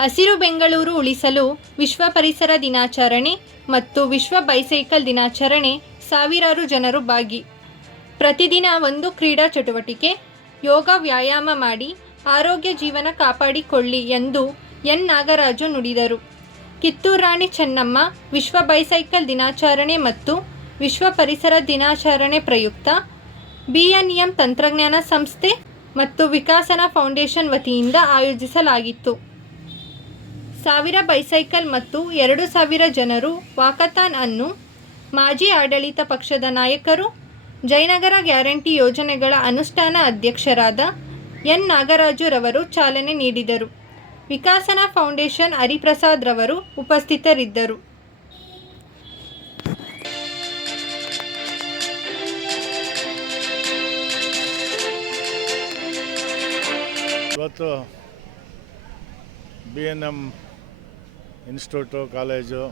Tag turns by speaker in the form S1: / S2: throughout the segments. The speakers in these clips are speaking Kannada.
S1: ಹಸಿರು ಬೆಂಗಳೂರು ಉಳಿಸಲು ವಿಶ್ವ ಪರಿಸರ ದಿನಾಚರಣೆ ಮತ್ತು ವಿಶ್ವ ಬೈಸೈಕಲ್ ದಿನಾಚರಣೆ ಸಾವಿರಾರು ಜನರು ಭಾಗಿ. ಪ್ರತಿದಿನ ಒಂದು ಕ್ರೀಡಾ ಚಟುವಟಿಕೆ, ಯೋಗ ವ್ಯಾಯಾಮ ಮಾಡಿ ಆರೋಗ್ಯ ಜೀವನ ಕಾಪಾಡಿಕೊಳ್ಳಿ ಎಂದು ಎನ್. ನಾಗರಾಜು ನುಡಿದರು. ಕಿತ್ತೂರು ರಾಣಿ ಚೆನ್ನಮ್ಮ ವಿಶ್ವ ಬೈಸೈಕಲ್ ದಿನಾಚರಣೆ ಮತ್ತು ವಿಶ್ವ ಪರಿಸರ ದಿನಾಚರಣೆ ಪ್ರಯುಕ್ತ ಬಿಎನ್ಎಂ ತಂತ್ರಜ್ಞಾನ ಸಂಸ್ಥೆ ಮತ್ತು ವಿಕಾಸನ ಫೌಂಡೇಶನ್ ವತಿಯಿಂದ ಆಯೋಜಿಸಲಾಗಿತ್ತು. ಸಾವಿರ ಬೈಸೈಕಲ್ ಮತ್ತು ಎರಡು ಸಾವಿರ ಜನರು ವಾಕಥಾನ್ ಅನ್ನು ಮಾಜಿ ಆಡಳಿತ ಪಕ್ಷದ ನಾಯಕರು, ಜಯನಗರ ಗ್ಯಾರಂಟಿ ಯೋಜನೆಗಳ ಅನುಷ್ಠಾನ ಅಧ್ಯಕ್ಷರಾದ ಎನ್. ನಾಗರಾಜುರವರು ಚಾಲನೆ ನೀಡಿದರು. ವಿಕಾಸನ ಫೌಂಡೇಶನ್ ಹರಿಪ್ರಸಾದ್ ರವರು ಉಪಸ್ಥಿತರಿದ್ದರು.
S2: ಇವತ್ತು B N M institute, college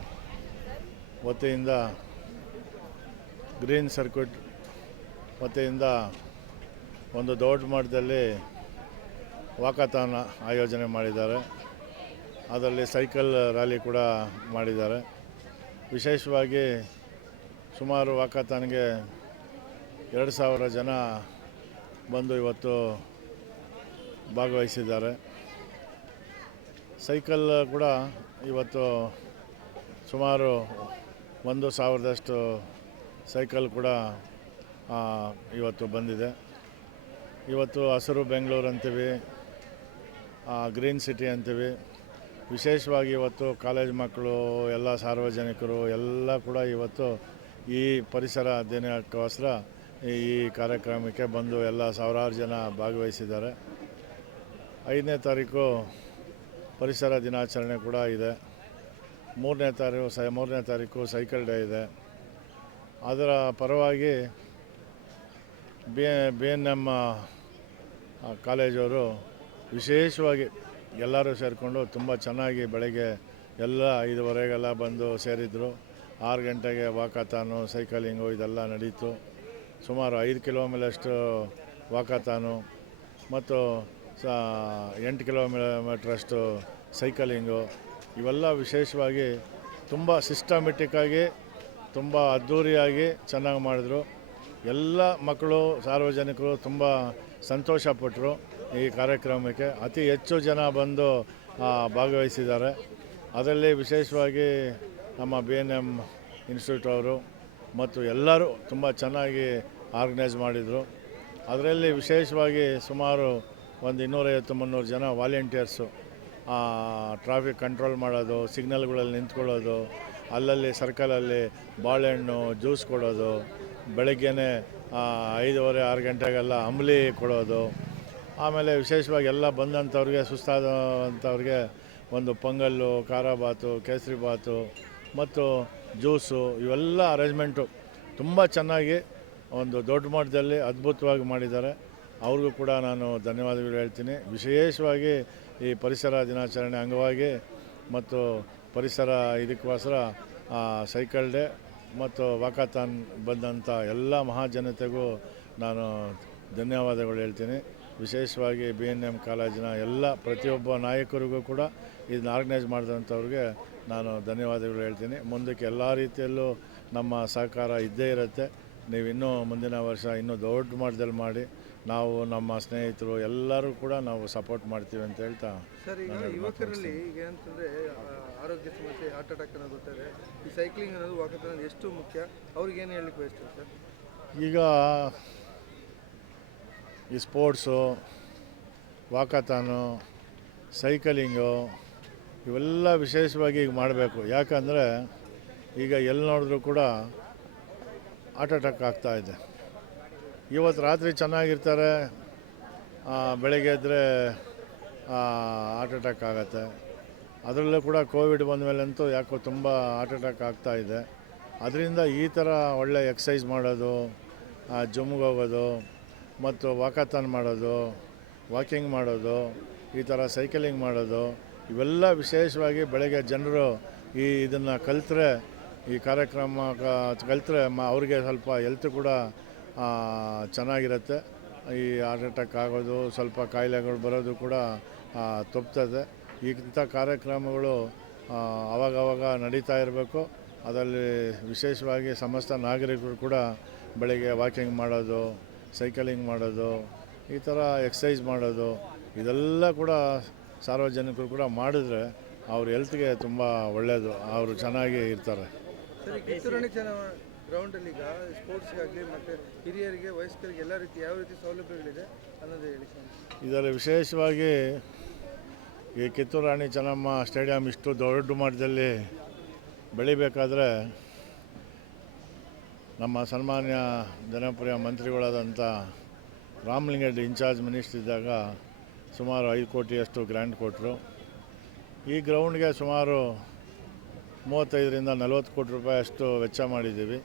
S2: ವತಿಯಿಂದ ಗ್ರೀನ್ ಸರ್ಕ್ಯೂಟ್ ವತಿಯಿಂದ ಒಂದು ದೊಡ್ಡ ಮಟ್ಟದಲ್ಲಿ ವಾಕಥಾನ ಆಯೋಜನೆ ಮಾಡಿದ್ದಾರೆ. ಅದರಲ್ಲಿ ಸೈಕಲ್ ರ್ಯಾಲಿ ಕೂಡ ಮಾಡಿದ್ದಾರೆ. ವಿಶೇಷವಾಗಿ ಸುಮಾರು ವಾಕಥಾನ್ಗೆ ಎರಡು ಸಾವಿರ ಜನ ಬಂದು ಇವತ್ತು ಭಾಗವಹಿಸಿದ್ದಾರೆ. ಸೈಕಲ್ ಕೂಡ ಇವತ್ತು ಸುಮಾರು ಒಂದು ಸಾವಿರದಷ್ಟು ಸೈಕಲ್ ಕೂಡ ಇವತ್ತು ಬಂದಿದೆ. ಇವತ್ತು ಹಸಿರು ಬೆಂಗಳೂರು ಅಂತೀವಿ ಗ್ರೀನ್ ಸಿಟಿ ಅಂತೀವಿ. ವಿಶೇಷವಾಗಿ ಇವತ್ತು ಕಾಲೇಜ್ ಮಕ್ಕಳು, ಎಲ್ಲ ಸಾರ್ವಜನಿಕರು, ಎಲ್ಲ ಕೂಡ ಇವತ್ತು ಈ ಪರಿಸರ ದಿನಕ್ಕೋಸ್ಕರ ಈ ಕಾರ್ಯಕ್ರಮಕ್ಕೆ ಬಂದು ಎಲ್ಲ ಸಾವಿರಾರು ಜನ ಭಾಗವಹಿಸಿದ್ದಾರೆ. ಐದನೇ ತಾರೀಕು ಪರಿಸರ ದಿನಾಚರಣೆ ಕೂಡ ಇದೆ. ಮೂರನೇ ತಾರೀಕು, ಸೈ, ಮೂರನೇ ತಾರೀಕು ಸೈಕಲ್ ಡೇ ಇದೆ. ಅದರ ಪರವಾಗಿ ಬಿ ಬಿ ಎನ್ ಎಂ ಕಾಲೇಜವರು ವಿಶೇಷವಾಗಿ ಎಲ್ಲರೂ ಸೇರಿಕೊಂಡು ತುಂಬ ಚೆನ್ನಾಗಿ ಬೆಳಗ್ಗೆ ಎಲ್ಲ ಐದುವರೆಗೆಲ್ಲ ಬಂದು ಸೇರಿದರು. ಆರು ಗಂಟೆಗೆ ವಾಕತಾನು ಸೈಕಲಿಂಗು ಇದೆಲ್ಲ ನಡೀತು. ಸುಮಾರು ಐದು ಕಿಲೋಮೀಟರಷ್ಟು ವಾಕತಾನು ಮತ್ತು ಸ, ಎಂಟು ಕಿಲೋಮೀಟರಷ್ಟು ಸೈಕಲಿಂಗು, ಇವೆಲ್ಲ ವಿಶೇಷವಾಗಿ ತುಂಬ ಸಿಸ್ಟಮೆಟಿಕ್ಕಾಗಿ ತುಂಬ ಅದ್ಧೂರಿಯಾಗಿ ಚೆನ್ನಾಗಿ ಮಾಡಿದ್ರು. ಎಲ್ಲ ಮಕ್ಕಳು, ಸಾರ್ವಜನಿಕರು ತುಂಬ ಸಂತೋಷಪಟ್ಟರು ಈ ಕಾರ್ಯಕ್ರಮಕ್ಕೆ. ಅತಿ ಹೆಚ್ಚು ಜನ ಬಂದು ಭಾಗವಹಿಸಿದ್ದಾರೆ. ಅದರಲ್ಲಿ ವಿಶೇಷವಾಗಿ ನಮ್ಮ ಬಿ ಎನ್ ಎಂ ಇನ್ಸ್ಟಿಟ್ಯೂಟ್ ಅವರು ಮತ್ತು ಎಲ್ಲರೂ ತುಂಬ ಚೆನ್ನಾಗಿ ಆರ್ಗನೈಸ್ ಮಾಡಿದರು. ಅದರಲ್ಲಿ ವಿಶೇಷವಾಗಿ ಸುಮಾರು ಒಂದು ಇನ್ನೂರೈವತ್ತು ಮುನ್ನೂರು ಜನ ವಾಲಂಟಿಯರ್ಸು ಟ್ರಾಫಿಕ್ ಕಂಟ್ರೋಲ್ ಮಾಡೋದು ಸಿಗ್ನಲ್ಗಳಲ್ಲಿ ನಿಂತ್ಕೊಳ್ಳೋದು, ಅಲ್ಲಲ್ಲಿ ಸರ್ಕಲಲ್ಲಿ ಬಾಳೆಹಣ್ಣು ಜ್ಯೂಸ್ ಕೊಡೋದು, ಬೆಳಗ್ಗೆನೇ ಐದೂವರೆ, ಆರು ಗಂಟೆಗೆಲ್ಲ ಅಂಬಲಿ ಕೊಡೋದು. ಆಮೇಲೆ ವಿಶೇಷವಾಗಿ ಎಲ್ಲ ಬಂದಂಥವ್ರಿಗೆ, ಸುಸ್ತಾದಂಥವ್ರಿಗೆ ಒಂದು ಪೊಂಗಲ್ಲು, ಖಾರ ಕೇಸರಿಬಾತು ಕೇಸರಿ ಬಾತು, ಮತ್ತು ಜ್ಯೂಸು ಇವೆಲ್ಲ ಅರೇಂಜ್ಮೆಂಟು ತುಂಬ ಚೆನ್ನಾಗಿ ಒಂದು ದೊಡ್ಡ ಮಟ್ಟದಲ್ಲಿ ಅದ್ಭುತವಾಗಿ ಮಾಡಿದ್ದಾರೆ. ಅವ್ರಿಗೂ ಕೂಡ ನಾನು ಧನ್ಯವಾದಗಳು ಹೇಳ್ತೀನಿ. ವಿಶೇಷವಾಗಿ ಈ ಪರಿಸರ ದಿನಾಚರಣೆ ಅಂಗವಾಗಿ ಮತ್ತು ಪರಿಸರ ಇದಕ್ಕೋಸ್ಕರ ಸೈಕಲ್ ಡೇ ಮತ್ತು ವಾಕಾಥಾನ್ ಬಂದಂಥ ಎಲ್ಲ ಮಹಾಜನತೆಗೂ ನಾನು ಧನ್ಯವಾದಗಳು ಹೇಳ್ತೀನಿ. ವಿಶೇಷವಾಗಿ ಬಿ ಎನ್ ಎಂ ಕಾಲೇಜಿನ ಎಲ್ಲ ಪ್ರತಿಯೊಬ್ಬ ನಾಯಕರಿಗೂ ಕೂಡ ಇದನ್ನ ಆರ್ಗನೈಸ್ ಮಾಡಿದಂಥವ್ರಿಗೆ ನಾನು ಧನ್ಯವಾದಗಳು ಹೇಳ್ತೀನಿ. ಮುಂದಕ್ಕೆ ಎಲ್ಲ ರೀತಿಯಲ್ಲೂ ನಮ್ಮ ಸಹಕಾರ ಇದ್ದೇ ಇರುತ್ತೆ. ನೀವು ಇನ್ನೂ ಮುಂದಿನ ವರ್ಷ ಇನ್ನೂ ದೊಡ್ಡ ಮಟ್ಟದಲ್ಲಿ ಮಾಡಿ ನಾವು ನಮ್ಮ ಸ್ನೇಹಿತರು ಎಲ್ಲರೂ ಕೂಡ ನಾವು ಸಪೋರ್ಟ್ ಮಾಡ್ತೀವಿ ಅಂತ ಹೇಳ್ತಾ
S3: ಸರ್ ಈಗ ಯುವಕರಲ್ಲಿ ಈಗ ಏನಂತಂದರೆ ಆರೋಗ್ಯ ಸಮಸ್ಯೆ ಹಾರ್ಟ್ ಅಟ್ಯಾಕ್ ಅನ್ನೋದು ಈ ಸೈಕ್ಲಿಂಗ್ ಅನ್ನೋದು ವಾಕತನ ಅನ್ನೋದು ಎಷ್ಟು ಮುಖ್ಯ? ಅವ್ರಿಗೆ ಏನು ಹೇಳಲಿಕ್ಕೆ ಬಯಸ್ತಾರೆ ಸರ್?
S2: ಈಗ ಈ ಸ್ಪೋರ್ಟ್ಸು ವಾಕಥಾನು ಸೈಕಲಿಂಗು ಇವೆಲ್ಲ ವಿಶೇಷವಾಗಿ ಈಗ ಮಾಡಬೇಕು. ಯಾಕಂದರೆ ಈಗ ಎಲ್ಲಿ ನೋಡಿದ್ರೂ ಕೂಡ ಹಾರ್ಟ್ ಅಟ್ಯಾಕ್ ಆಗ್ತಾ ಇದೆ. ಇವತ್ತು ರಾತ್ರಿ ಚೆನ್ನಾಗಿರ್ತಾರೆ. ಬೆಳಗ್ಗೆ ಎದ್ದರೆ ಹಾರ್ಟ್ ಅಟ್ಯಾಕ್ ಆಗುತ್ತೆ. ಅದರಲ್ಲೂ ಕೂಡ ಕೋವಿಡ್ ಬಂದ ಮೇಲಂತೂ ಯಾಕೋ ತುಂಬ ಹಾರ್ಟ್ ಅಟ್ಯಾಕ್ ಆಗ್ತಾ ಇದೆ. ಅದರಿಂದ ಈ ಥರ ಒಳ್ಳೆ ಎಕ್ಸಸೈಸ್ ಮಾಡೋದು ಜುಮ್ಗೆ ಹೋಗೋದು, ಮತ್ತು ವಾಕಥಾನ್ ಮಾಡೋದು ವಾಕಿಂಗ್ ಮಾಡೋದು, ಈ ಥರ ಸೈಕಲಿಂಗ್ ಮಾಡೋದು, ಇವೆಲ್ಲ ವಿಶೇಷವಾಗಿ ಬೆಳಗ್ಗೆ ಜನರು ಈ ಇದನ್ನು ಕಲಿತ್ರೆ, ಈ ಕಾರ್ಯಕ್ರಮ ಕಲಿತ್ರೆ ಮ, ಅವ್ರಿಗೆ ಸ್ವಲ್ಪ ಹೆಲ್ತ್ ಕೂಡ ಚೆನ್ನಾಗಿರುತ್ತೆ. ಈ ಹಾರ್ಟ್ ಅಟ್ಯಾಕ್ ಆಗೋದು, ಸ್ವಲ್ಪ ಕಾಯಿಲೆಗಳು ಬರೋದು ಕೂಡ ತಪ್ತದೆ. ಇಂಥ ಕಾರ್ಯಕ್ರಮಗಳು ಆವಾಗವಾಗ ನಡೀತಾ ಇರಬೇಕು. ಅದರಲ್ಲಿ ವಿಶೇಷವಾಗಿ ಸಮಸ್ತ ನಾಗರಿಕರು ಕೂಡ ಬೆಳಗ್ಗೆ ವಾಕಿಂಗ್ ಮಾಡೋದು ಸೈಕಲಿಂಗ್ ಮಾಡೋದು, ಈ ಥರ ಎಕ್ಸಸೈಸ್ ಮಾಡೋದು, ಇದೆಲ್ಲ ಕೂಡ ಸಾರ್ವಜನಿಕರು ಕೂಡ ಮಾಡಿದ್ರೆ ಅವ್ರ ಹೆಲ್ತ್ಗೆ ತುಂಬ ಒಳ್ಳೆಯದು ಅವರು ಚೆನ್ನಾಗಿ ಇರ್ತಾರೆ.
S3: ಗ್ರೌಂಡಲ್ಲಿ ಈಗ ಸ್ಪೋರ್ಟ್ಸ್ಗಾಗಲಿ ಮತ್ತು ಹಿರಿಯರಿಗೆ, ವಯಸ್ಕರಿಗೆ ಎಲ್ಲ ರೀತಿ ಯಾವ ರೀತಿ ಸೌಲಭ್ಯಗಳಿದೆ ಅನ್ನೋದು ಹೇಳಿ ಸರ್
S2: ಇದರಲ್ಲಿ ವಿಶೇಷವಾಗಿ ಈ ಕಿತ್ತೂರು ರಾಣಿ ಚೆನ್ನಮ್ಮ ಸ್ಟೇಡಿಯಂ ಇಷ್ಟು ದೊಡ್ಡ ಮಟ್ಟದಲ್ಲಿ ಬೆಳಿಬೇಕಾದ್ರೆ ನಮ್ಮ ಸನ್ಮಾನ್ಯ ಜನಪ್ರಿಯ ಮಂತ್ರಿಗಳಾದಂಥ ರಾಮಲಿಂಗಡ್ಡಿ ಇನ್ಚಾರ್ಜ್ ಮಿನಿಸ್ಟರ್ ಇದ್ದಾಗ ಸುಮಾರು ಐದು ಕೋಟಿಯಷ್ಟು ಗ್ರ್ಯಾಂಡ್ ಕೊಟ್ಟರು. ಈ ಗ್ರೌಂಡ್ಗೆ ಸುಮಾರು ಮೂವತ್ತೈದರಿಂದ ನಲವತ್ತು ಕೋಟಿ ರೂಪಾಯಿ ಅಷ್ಟು ವೆಚ್ಚ ಮಾಡಿದ್ದೀವಿ.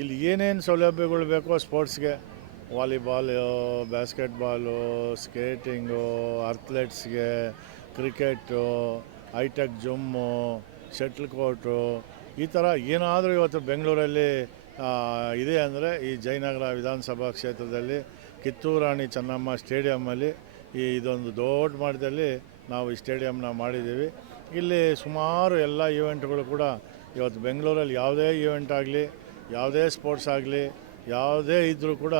S2: ಇಲ್ಲಿ ಏನೇನು ಸೌಲಭ್ಯಗಳು ಬೇಕೋ ಸ್ಪೋರ್ಟ್ಸ್ಗೆ, ವಾಲಿಬಾಲು, ಬ್ಯಾಸ್ಕೆಟ್ಬಾಲು, ಸ್ಕೇಟಿಂಗು, ಅಥ್ಲೆಟ್ಸ್ಗೆ, ಕ್ರಿಕೆಟು, ಹೈಟೆಕ್ ಜುಮ್ಮು, ಶಟ್ಲ್ ಕೋರ್ಟು, ಈ ಥರ ಏನಾದರೂ ಇವತ್ತು ಬೆಂಗಳೂರಲ್ಲಿ ಇದೆ ಅಂದರೆ ಈ ಜಯನಗರ ವಿಧಾನಸಭಾ ಕ್ಷೇತ್ರದಲ್ಲಿ ಕಿತ್ತೂರಾಣಿ ಚೆನ್ನಮ್ಮ ಸ್ಟೇಡಿಯಮ್ಮಲ್ಲಿ ಈ ಇದೊಂದು ದೊಡ್ಡ ಮಟ್ಟದಲ್ಲಿ ನಾವು ಈ ಸ್ಟೇಡಿಯಮ್ನ ಮಾಡಿದ್ದೀವಿ. ಇಲ್ಲಿ ಸುಮಾರು ಎಲ್ಲ ಈವೆಂಟ್ಗಳು ಕೂಡ ಇವತ್ತು ಬೆಂಗಳೂರಲ್ಲಿ ಯಾವುದೇ ಈವೆಂಟ್ ಆಗಲಿ, ಯಾವುದೇ ಸ್ಪೋರ್ಟ್ಸ್ ಆಗಲಿ, ಯಾವುದೇ ಇದ್ದರೂ ಕೂಡ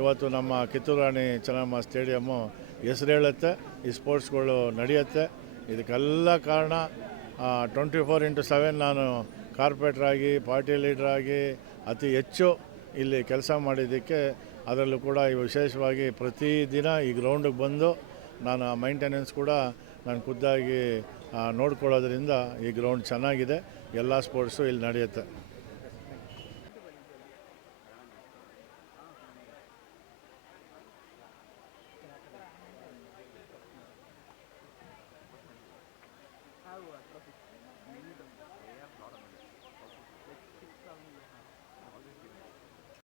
S2: ಇವತ್ತು ನಮ್ಮ ಕಿತ್ತೂರು ರಾಣಿ ಚೆನ್ನಮ್ಮ ಸ್ಟೇಡಿಯಮ್ಮು ಹೆಸರು ಹೇಳುತ್ತೆ ಈ ಸ್ಪೋರ್ಟ್ಸ್ಗಳು ನಡೆಯುತ್ತೆ. ಇದಕ್ಕೆಲ್ಲ ಕಾರಣ ಟ್ವೆಂಟಿ ಫೋರ್ ಇಂಟು ಸೆವೆನ್ ನಾನು ಕಾರ್ಪೊರೇಟ್ರಾಗಿ ಪಾರ್ಟಿ ಲೀಡ್ರಾಗಿ ಅತಿ ಹೆಚ್ಚು ಇಲ್ಲಿ ಕೆಲಸ ಮಾಡಿದ್ದಕ್ಕೆ ಅದರಲ್ಲೂ ಕೂಡ ವಿಶೇಷವಾಗಿ ಪ್ರತಿದಿನ ಈ ಗ್ರೌಂಡಿಗೆ ಬಂದು ನಾನು ಮೈಂಟೆನೆನ್ಸ್ ಕೂಡ ನಾನು ಖುದ್ದಾಗಿ ನೋಡ್ಕೊಳ್ಳೋದ್ರಿಂದ ಈ ಗ್ರೌಂಡ್ ಚೆನ್ನಾಗಿದೆ. ಎಲ್ಲ ಸ್ಪೋರ್ಟ್ಸು ಇಲ್ಲಿ ನಡೆಯುತ್ತೆ.